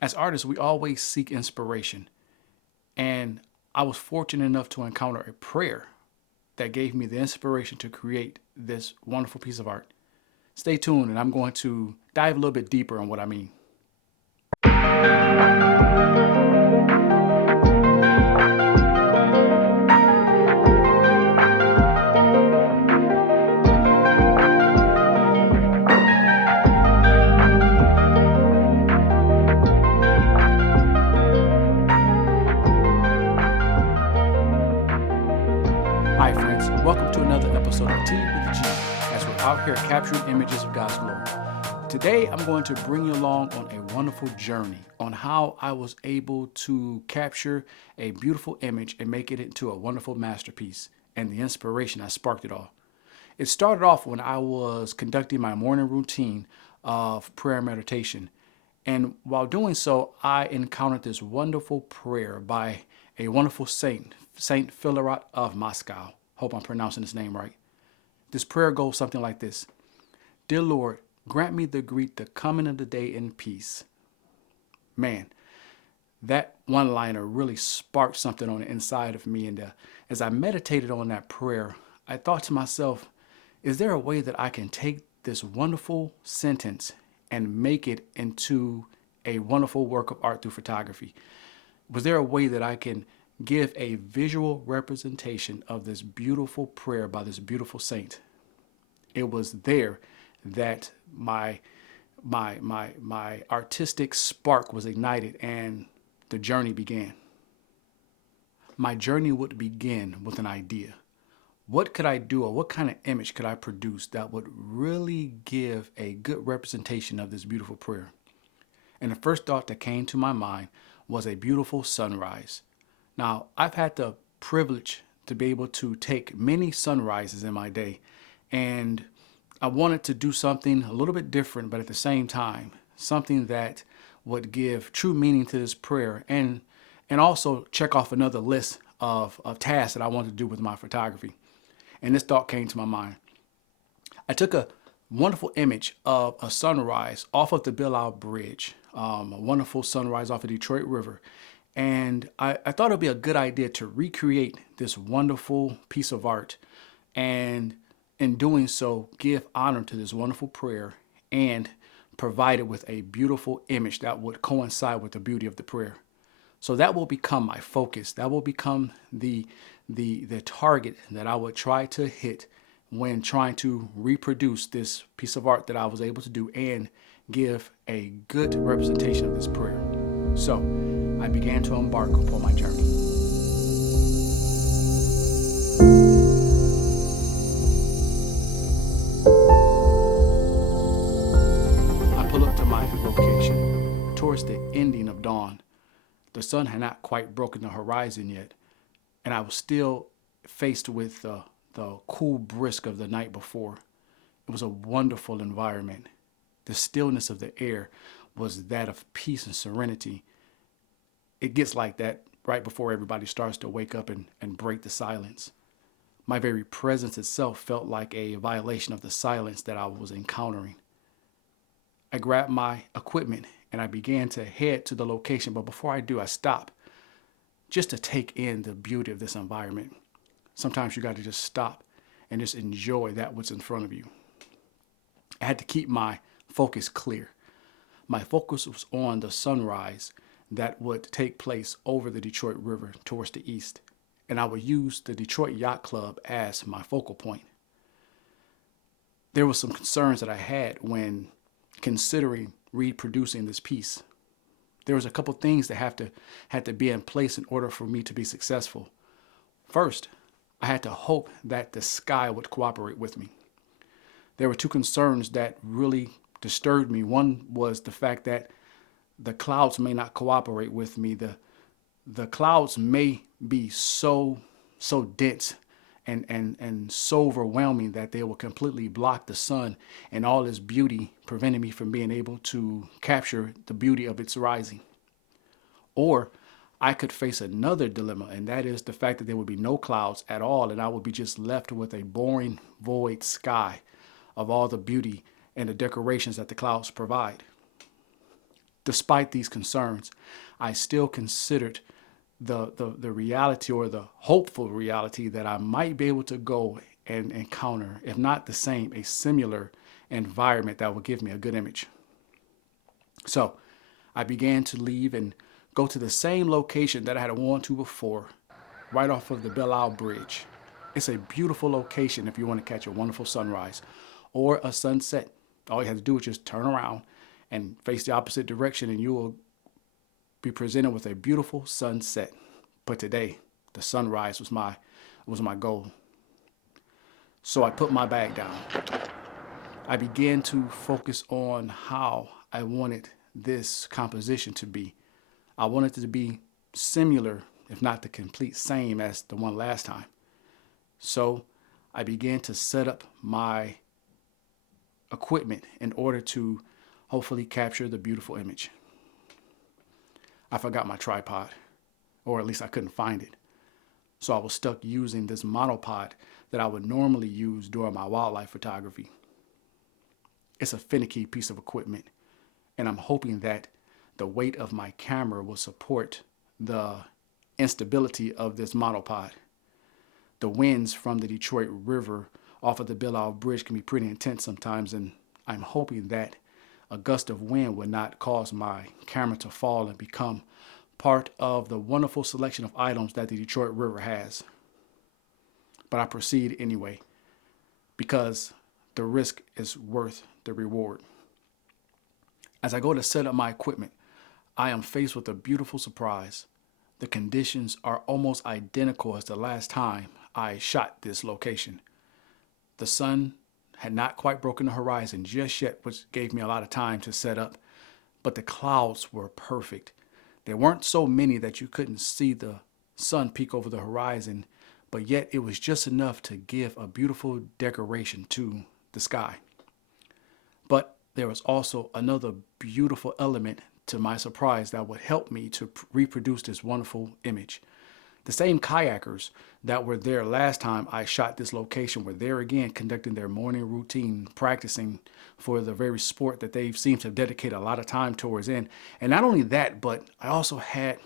As artists, we always seek inspiration. And I was fortunate enough to encounter a prayer that gave me the inspiration to create this wonderful piece of art. Stay tuned, and I'm going to dive a little bit deeper on what I mean. Hi, friends. Welcome to another episode of Tea with the G as we're out here capturing images of God's glory. Today, I'm going to bring you along on a wonderful journey on how I was able to capture a beautiful image and make it into a wonderful masterpiece and the inspiration that sparked it all. It started off when I was conducting my morning routine of prayer and meditation. And while doing so, I encountered this wonderful prayer by a wonderful saint, Saint Philarot of Moscow. Hope I'm pronouncing his name right. This prayer goes something like this: Dear Lord, grant me to greet the coming of the day in peace. Man, that one liner really sparked something on the inside of me. And as I meditated on that prayer, I thought to myself, is there a way that I can take this wonderful sentence and make it into a wonderful work of art through photography? Was there a way that I can give a visual representation of this beautiful prayer by this beautiful saint? It was there that my artistic spark was ignited and the journey began. My journey would begin with an idea. What could I do, or what kind of image could I produce that would really give a good representation of this beautiful prayer? And the first thought that came to my mind was a beautiful sunrise. Now, I've had the privilege to be able to take many sunrises in my day, and I wanted to do something a little bit different, but at the same time, something that would give true meaning to this prayer and also check off another list of tasks that I wanted to do with my photography. And this thought came to my mind. I took a wonderful image of a sunrise off of the Billow Bridge, a wonderful sunrise off of Detroit River. And I thought it would be a good idea to recreate this wonderful piece of art. And in doing so, give honor to this wonderful prayer and provide it with a beautiful image that would coincide with the beauty of the prayer. So that will become my focus. That will become the target that I would try to hit when trying to reproduce this piece of art that I was able to do and give a good representation of this prayer. So I began to embark upon my journey. I pull up to my location towards the ending of dawn. The sun had not quite broken the horizon yet, and I was still faced with the cool brisk of the night before. It was a wonderful environment. The stillness of the air was that of peace and serenity. It gets like that right before everybody starts to wake up and break the silence. My very presence itself felt like a violation of the silence that I was encountering. I grabbed my equipment and I began to head to the location, but before I do, I stop just to take in the beauty of this environment. Sometimes you got to just stop and just enjoy that what's in front of you. I had to keep my focus clear. My focus was on the sunrise that would take place over the Detroit River towards the east, and I would use the Detroit Yacht Club as my focal point. There were some concerns that I had when considering reproducing this piece. There was a couple things that had to be in place in order for me to be successful. First, I had to hope that the sky would cooperate with me. There were two concerns that really disturbed me. One was the fact that the clouds may not cooperate with me. The clouds may be so dense and so overwhelming that they will completely block the sun and all its beauty, preventing me from being able to capture the beauty of its rising. Or I could face another dilemma, and that is the fact that there would be no clouds at all, and I would be just left with a boring, void sky of all the beauty and the decorations that the clouds provide. Despite these concerns, I still considered the reality, or the hopeful reality, that I might be able to go and encounter, if not the same, a similar environment that will give me a good image. So I began to leave and go to the same location that I had gone to before, right off of the Belle Isle Bridge. It's a beautiful location if you want to catch a wonderful sunrise or a sunset. All you have to do is just turn around and face the opposite direction, and you will be presented with a beautiful sunset. But today, the sunrise was my goal. So I put my bag down. I began to focus on how I wanted this composition to be. I wanted it to be similar, if not the complete same as the one last time. So I began to set up my equipment in order to hopefully capture the beautiful image. I forgot my tripod, or at least I couldn't find it. So I was stuck using this monopod that I would normally use during my wildlife photography. It's a finicky piece of equipment, and I'm hoping that the weight of my camera will support the instability of this monopod. The winds from the Detroit River off of the Belle Isle Bridge can be pretty intense sometimes, and I'm hoping that a gust of wind would not cause my camera to fall and become part of the wonderful selection of items that the Detroit River has. But I proceed anyway, because the risk is worth the reward. As I go to set up my equipment, I am faced with a beautiful surprise. The conditions are almost identical as the last time I shot this location. The sun had not quite broken the horizon just yet, which gave me a lot of time to set up, but the clouds were perfect. There weren't so many that you couldn't see the sun peek over the horizon, but yet it was just enough to give a beautiful decoration to the sky. But there was also another beautiful element to my surprise that would help me to reproduce this wonderful image. The same kayakers that were there last time I shot this location were there again, conducting their morning routine, practicing for the very sport that they seem to dedicate a lot of time towards. And not only that, but I also had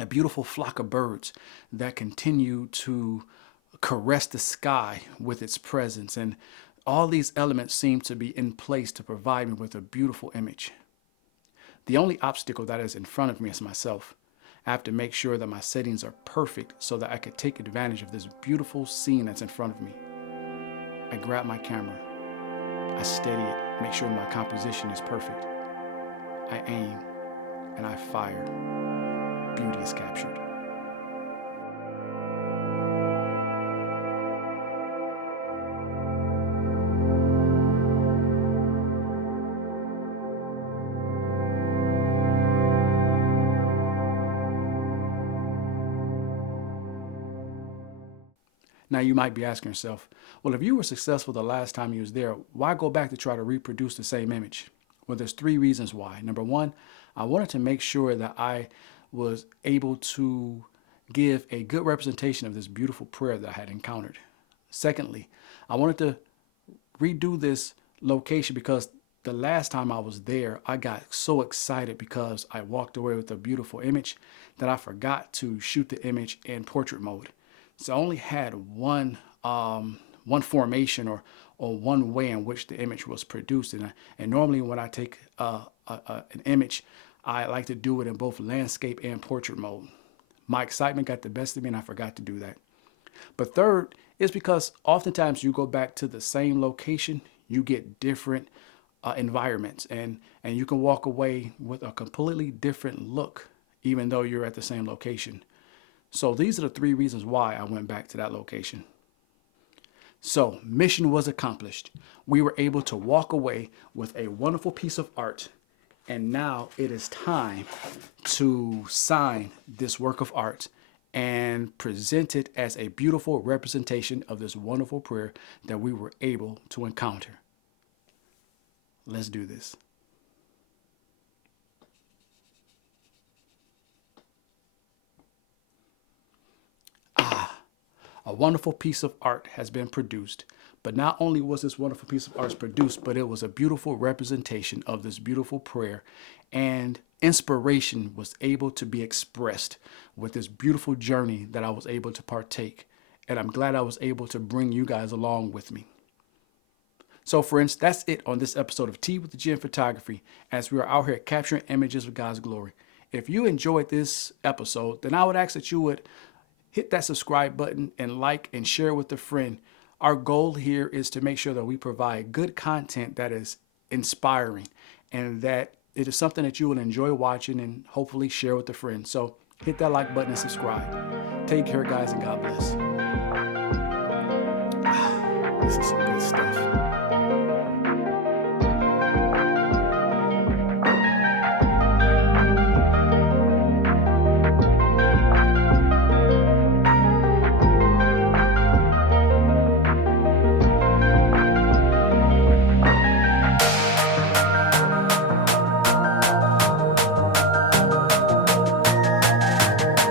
a beautiful flock of birds that continue to caress the sky with its presence. And all these elements seem to be in place to provide me with a beautiful image. The only obstacle that is in front of me is myself. I have to make sure that my settings are perfect so that I could take advantage of this beautiful scene that's in front of me. I grab my camera, I steady it, make sure my composition is perfect. I aim, and I fire. Beauty is captured. Now you might be asking yourself, well, if you were successful the last time you was there, why go back to try to reproduce the same image? Well, there's three reasons why. Number one, I wanted to make sure that I was able to give a good representation of this beautiful prayer that I had encountered. Secondly, I wanted to redo this location because the last time I was there, I got so excited because I walked away with a beautiful image that I forgot to shoot the image in portrait mode. So I only had one formation or one way in which the image was produced. And normally when I take an image, I like to do it in both landscape and portrait mode. My excitement got the best of me and I forgot to do that. But third is because oftentimes you go back to the same location, you get different environments, and you can walk away with a completely different look, even though you're at the same location. So these are the three reasons why I went back to that location. So mission was accomplished. We were able to walk away with a wonderful piece of art. And now it is time to sign this work of art and present it as a beautiful representation of this wonderful prayer that we were able to encounter. Let's do this. A A wonderful piece of art has been produced. But not only was this wonderful piece of art produced, but it was a beautiful representation of this beautiful prayer. And inspiration was able to be expressed with this beautiful journey that I was able to partake. And I'm glad I was able to bring you guys along with me. So friends, that's it on this episode of Tea with the Gin Photography, as we are out here capturing images of God's glory. If you enjoyed this episode, then I would ask that you would hit that subscribe button and like and share with a friend. Our goal here is to make sure that we provide good content that is inspiring and that it is something that you will enjoy watching and hopefully share with a friend. So hit that like button and subscribe. Take care, guys, and God bless. This is some good stuff.